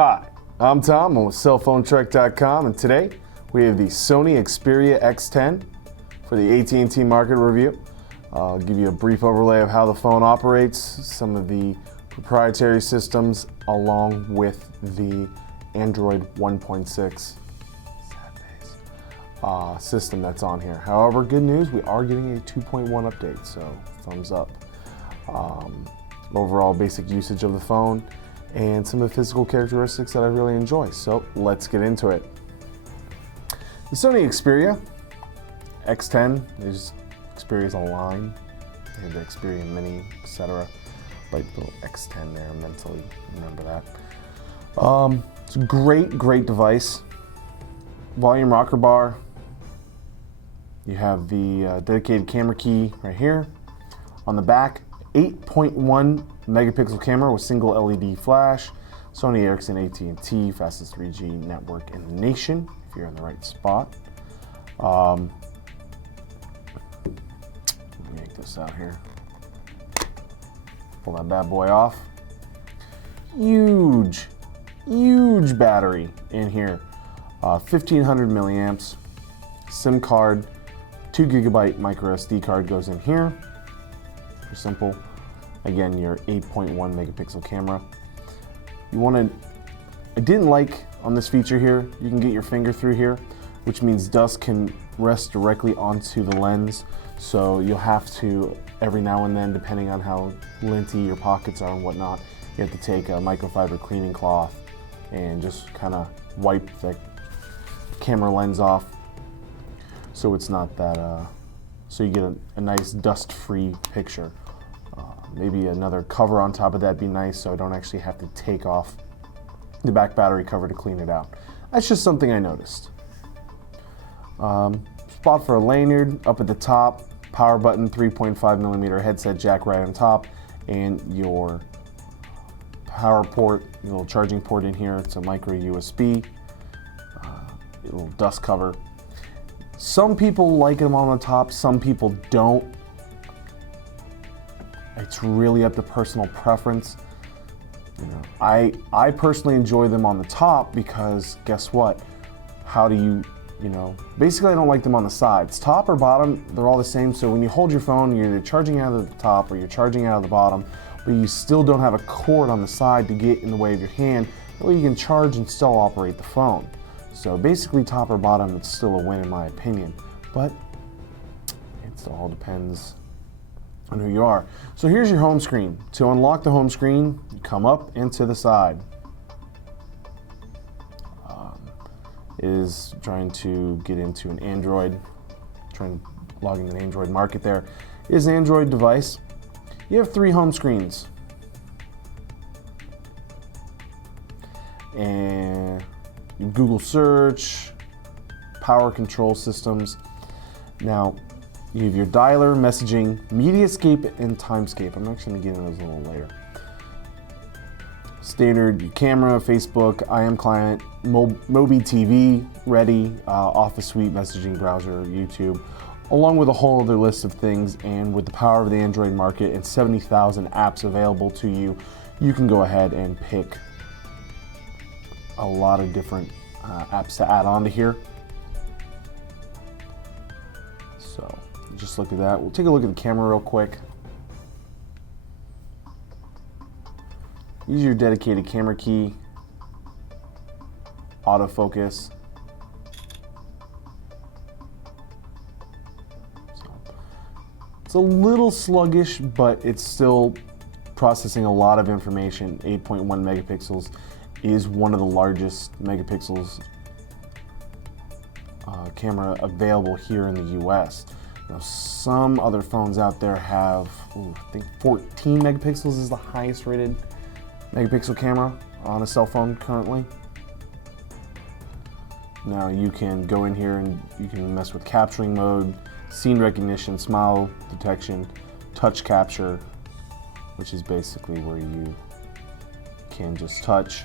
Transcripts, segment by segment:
Hi, I'm Tom. I'm with cellphonetrek.com, and today we have the Sony Xperia X10 for the AT&T market review. I'll give you a brief overlay of how the phone operates, some of the proprietary systems, along with the Android 1.6 system that's on here. However, good news, we are getting a 2.1 update, so thumbs up. Overall basic usage of the phone and some of the physical characteristics that I really enjoy. So let's get into it. The Sony Xperia X10 is Xperia's a line. They have the Xperia Mini, etc. Like the little X10 there, mentally remember that. It's a great device. Volume rocker bar. You have the dedicated camera key right here. On the back, 8.1 megapixel camera with single LED flash. Sony Ericsson AT&T, fastest 3G network in the nation, if you're in the right spot. Let me make this out here. Pull that bad boy off. Huge battery in here. 1500 milliamps. SIM card, 2 gigabyte micro SD card goes in here. For simple. Again, your 8.1 megapixel camera. You want to, I didn't like on this feature here, you can get your finger through here, which means dust can rest directly onto the lens. So you'll have to, every now and then, depending on how linty your pockets are and whatnot, you have to take a microfiber cleaning cloth and just kind of wipe the camera lens off so it's not that, so you get a nice dust-free picture. Maybe another cover on top of that would be nice, so I don't actually have to take off the back battery cover to clean it out. That's just something I noticed. Spot for a lanyard up at the top, power button, 3.5 millimeter headset jack right on top, and your power port, your little charging port in here. It's a micro USB, a little dust cover. Some people like them on the top, some people don't. It's really up to personal preference. You know, I personally enjoy them on the top because guess what? How do you know, basically I don't like them on the sides. Top or bottom, they're all the same. So when you hold your phone, you're either charging out of the top or you're charging out of the bottom, but you still don't have a cord on the side to get in the way of your hand. That way you can charge and still operate the phone. So basically top or bottom, it's still a win in my opinion, but it all depends on who you are. So here's your home screen. To unlock the home screen, you come up and to the side. Is trying to get into an Android, trying to log into the Android market there. Is an Android device. You have 3 home screens. And Google search, power control systems. Now, you have your dialer, messaging, MediaScape, and Timescape. I'm actually going to get into those a little later. Standard your camera, Facebook, IM client, Mobi TV, ready, Office Suite, messaging browser, YouTube, along with a whole other list of things. And with the power of the Android market and 70,000 apps available to you, you can go ahead and pick a lot of different apps to add on to here. So just look at that. We'll take a look at the camera real quick. Use your dedicated camera key, autofocus. So it's a little sluggish, but it's still processing a lot of information. 8.1 megapixels is one of the largest megapixels camera available here in the US. Now, some other phones out there have, I think 14 megapixels is the highest rated megapixel camera on a cell phone currently. Now you can go in here and you can mess with capturing mode, scene recognition, smile detection, touch capture, which is basically where you can just touch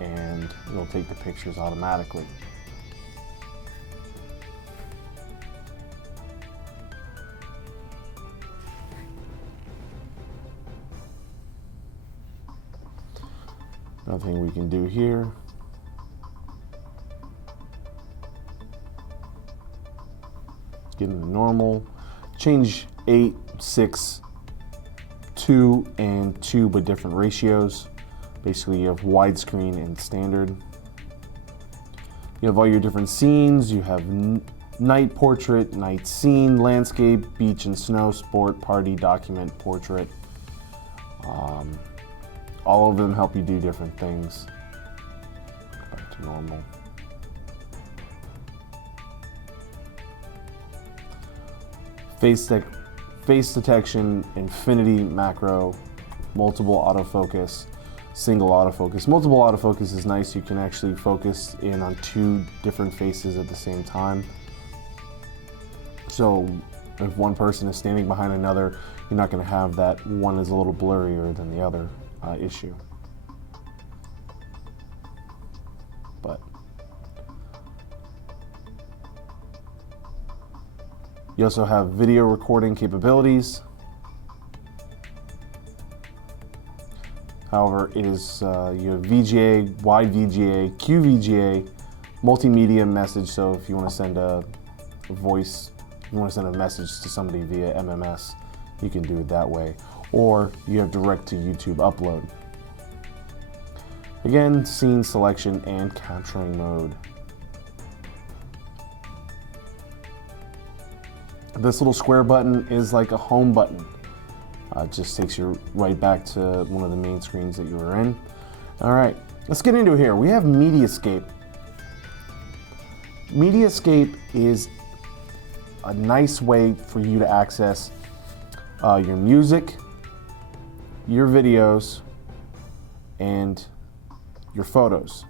and it'll take the pictures automatically. Another thing we can do here, get into normal, change 8, 6, 2, and 2, but different ratios. Basically, you have widescreen and standard. You have all your different scenes. You have night portrait, night scene, landscape, beach and snow, sport, party, document, portrait. All of them help you do different things. Back to normal. Face detection, infinity macro, multiple autofocus, single autofocus. Multiple autofocus is nice. You can actually focus in on 2 different faces at the same time. So if one person is standing behind another, you're not going to have that one is a little blurrier than the other issue. But you also have video recording capabilities. However, it is you have VGA, wide VGA, QVGA, multimedia message. So if you want to send a voice, you want to send a message to somebody via MMS, you can do it that way. Or you have direct to YouTube upload. Again, scene selection and capturing mode. This little square button is like a home button. It just takes you right back to one of the main screens that you were in. All right, let's get into it here. We have Mediascape. Mediascape is a nice way for you to access your music, your videos, and your photos.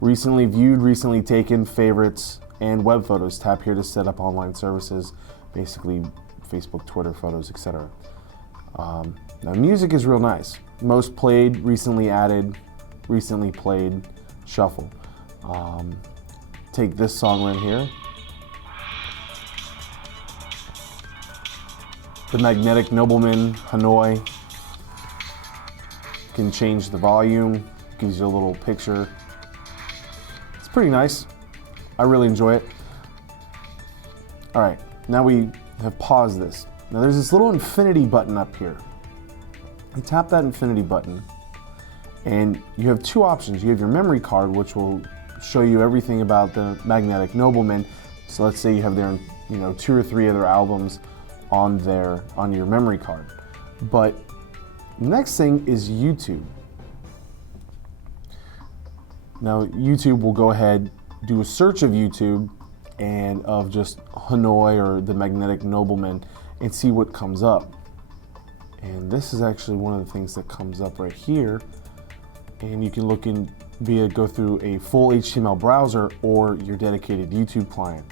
Recently viewed, recently taken, favorites, and web photos. Tap here to set up online services, basically Facebook, Twitter, photos, etc. Now music is real nice. Most played, recently added, recently played, shuffle. Take this song right here. The Magnetic Nobleman, Hanoi. Can change the volume, gives you a little picture. It's pretty nice. I really enjoy it. All right, now we have paused this. Now there's this little infinity button up here. You tap that infinity button and you have 2 options. You have your memory card, which will show you everything about the Magnetic Nobleman. So let's say you have their 2 or 3 other albums on your memory card. But next thing is YouTube. Now YouTube will go ahead, do a search of YouTube and of just Hanoi or the Magnetic Nobleman and see what comes up. And this is actually one of the things that comes up right here. And you can look in go through a full HTML browser or your dedicated YouTube client.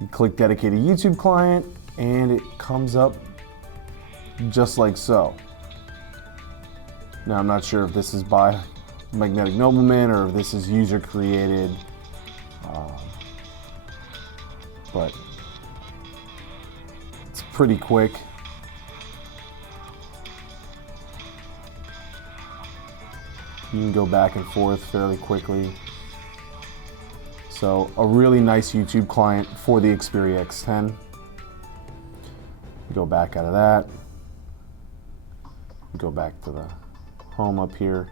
You click dedicated YouTube client and it comes up just like so. Now I'm not sure if this is by Magnetic Nobleman or if this is user created, but it's pretty quick. You can go back and forth fairly quickly. So a really nice YouTube client for the Xperia X10. Go back out of that. Go back to the home up here.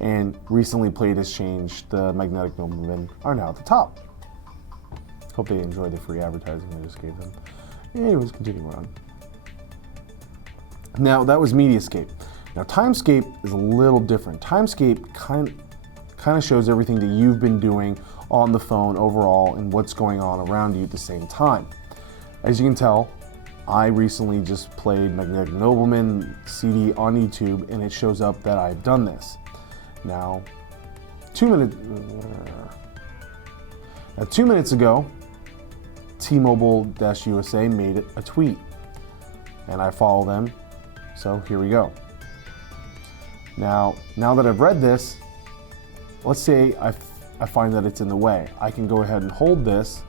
And recently played has changed. The Magnetic Noblemen are now at the top. Hope they enjoy the free advertising I just gave them. Anyways, continuing on. Now that was Mediascape. Now Timescape is a little different. Timescape kind of shows everything that you've been doing on the phone overall and what's going on around you at the same time. As you can tell, I recently just played Magnetic Nobleman CD on YouTube and it shows up that I've done this. Now, 2 minutes ago, T-Mobile-USA made a tweet and I follow them, so here we go. Now that I've read this, let's say I find that it's in the way. I can go ahead and hold this,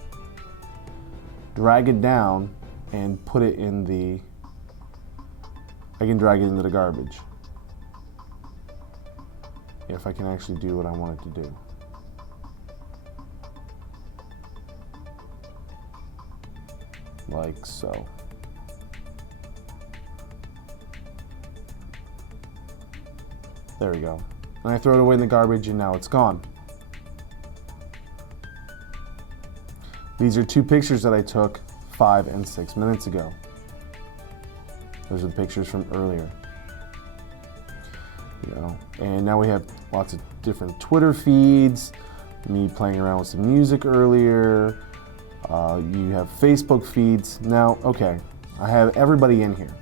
drag it down, and put it in the, I can drag it into the garbage. If I can actually do what I want it to do. Like so. There we go. And I throw it away in the garbage and now it's gone. These are two pictures that I took 5 and 6 minutes ago. Those are the pictures from earlier. You know, and now we have lots of different Twitter feeds, me playing around with some music earlier. You have Facebook feeds. Now, okay, I have everybody in here.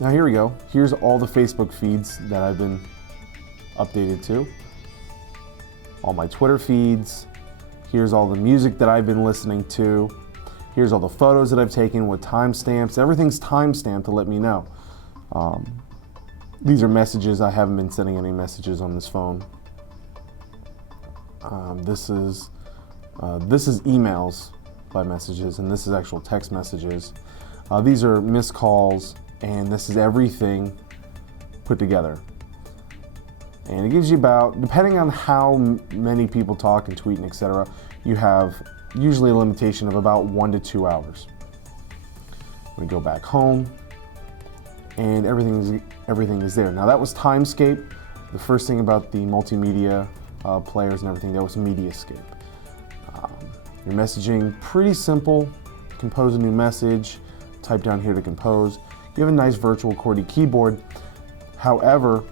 Now here we go. Here's all the Facebook feeds that I've been updated to. All my Twitter feeds. Here's all the music that I've been listening to. Here's all the photos that I've taken with timestamps. Everything's timestamped to let me know. These are messages. I haven't been sending any messages on this phone. This is emails by messages, and this is actual text messages. These are missed calls, and this is everything put together. And it gives you about, depending on how many people talk and tweet and etc., you have usually a limitation of about 1 to 2 hours. We go back home, and everything is there. Now that was Timescape. The first thing about the multimedia players and everything, that was Mediascape. Your messaging, pretty simple. Compose a new message, type down here to compose. You have a nice virtual QWERTY keyboard. However,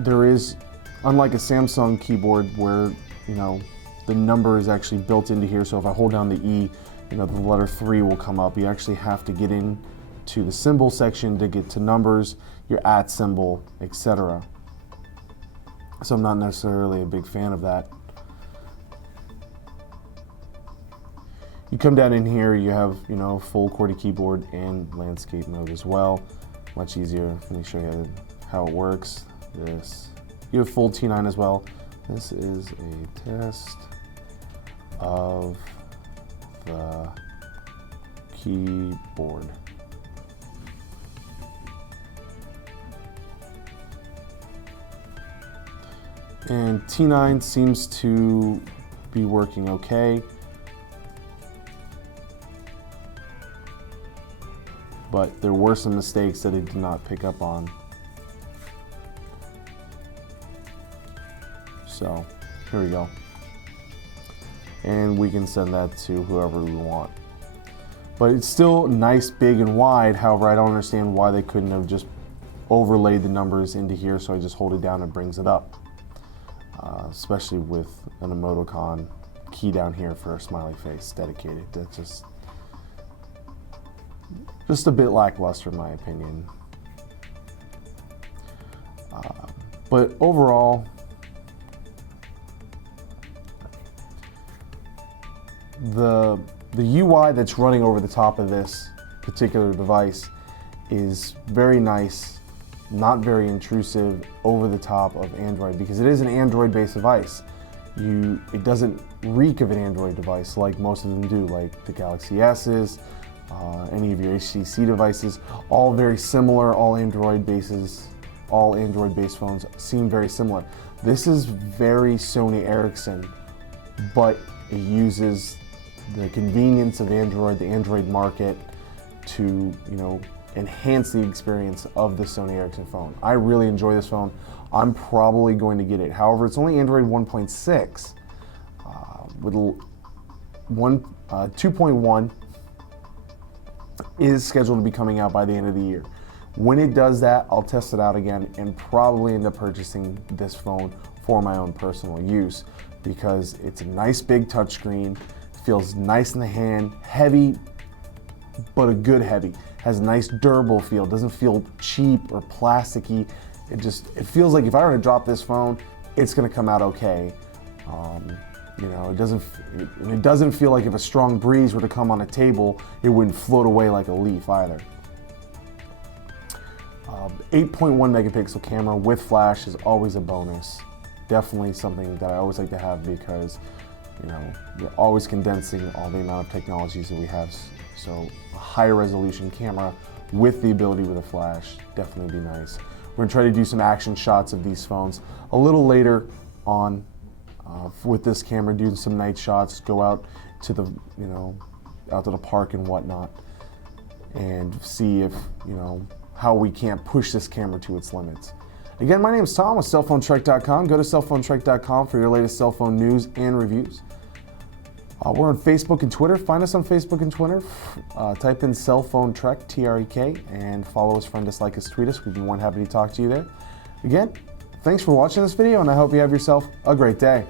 there is, unlike a Samsung keyboard where, you know, the number is actually built into here, so if I hold down the E, you know, the letter 3 will come up. You actually have to get in to the symbol section to get to numbers, your @ symbol, etc. So I'm not necessarily a big fan of that. You come down in here, you have, you know, full QWERTY keyboard and landscape mode as well. Much easier. Let me show you how it works. You have full T9 as well. This is a test of the keyboard. And T9 seems to be working okay. But there were some mistakes that it did not pick up on. So here we go. And we can send that to whoever we want. But it's still nice, big, and wide. However, I don't understand why they couldn't have just overlaid the numbers into here, so I just hold it down and brings it up. Especially with an emoticon key down here for a smiley face dedicated. That's just a bit lackluster in my opinion. But overall, the UI that's running over the top of this particular device is very nice, not very intrusive, over the top of Android, because it is an Android-based device. It doesn't reek of an Android device like most of them do, like the Galaxy S's, any of your HTC devices, all very similar, all Android-based phones seem very similar. This is very Sony Ericsson, but it uses the convenience of Android, the Android market, to, you know, enhance the experience of the Sony Ericsson phone. I really enjoy this phone. I'm probably going to get it. However, it's only Android 1.6 with 2.1 is scheduled to be coming out by the end of the year. When it does that, I'll test it out again and probably end up purchasing this phone for my own personal use, because it's a nice big touchscreen, feels nice in the hand, heavy, but a good heavy. Has a nice durable feel, doesn't feel cheap or plasticky. It feels like if I were to drop this phone, it's gonna come out okay. You know, it doesn't feel like if a strong breeze were to come on a table, it wouldn't float away like a leaf either. 8.1 megapixel camera with flash is always a bonus. definitely something that I always like to have because, you know, we're always condensing all the amount of technologies that we have. So a higher resolution camera with the ability with a flash, definitely be nice. We're gonna try to do some action shots of these phones a little later on with this camera, doing some night shots, go out to the, you know, out to the park and whatnot, and see if, you know, how we can't push this camera to its limits. Again, my name is Tom with cellphonetrek.com. Go to cellphonetrek.com for your latest cell phone news and reviews. We're on Facebook and Twitter. Find us on Facebook and Twitter. Type in Cellphone Trek, T-R-E-K, and follow us, friend us, like us, tweet us. We'd be more than happy to talk to you there. Again, thanks for watching this video, and I hope you have yourself a great day.